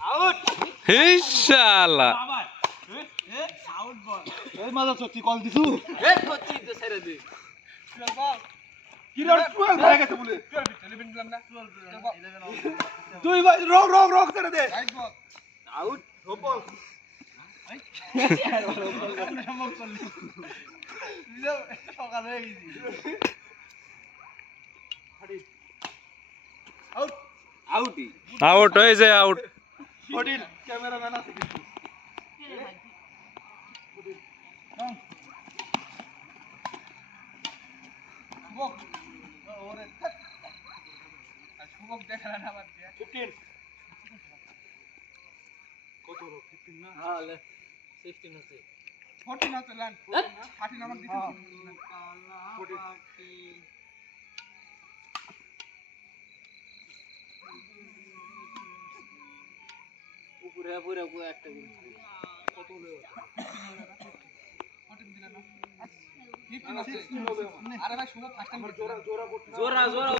out এই শালা out বল এই মাথা চত্তি কল দিছু এ ধরছি তো ছেড়ে দে কি রে 12 হয়ে গেছে বলে 11 দিলাম না 11 তুই ভাই রক করে দে আউট বল সকাল হয়ে গেছি আউট আউটই আউট হয়ে যায় আউট ফটিল ক্যামেরাম্যান আছে শুভক দেখালেন আবার 15 কত রক 15 না হ্যাঁ 16 আছে 14 আছে ল্যান্ড 13 নাম্বার দিতে 14 উপরে পুরো একটা কত হলো 14 দিলেন না 15 আছে আরে ভাই শুভ ফার্স্ট টাইম জোরা জোরা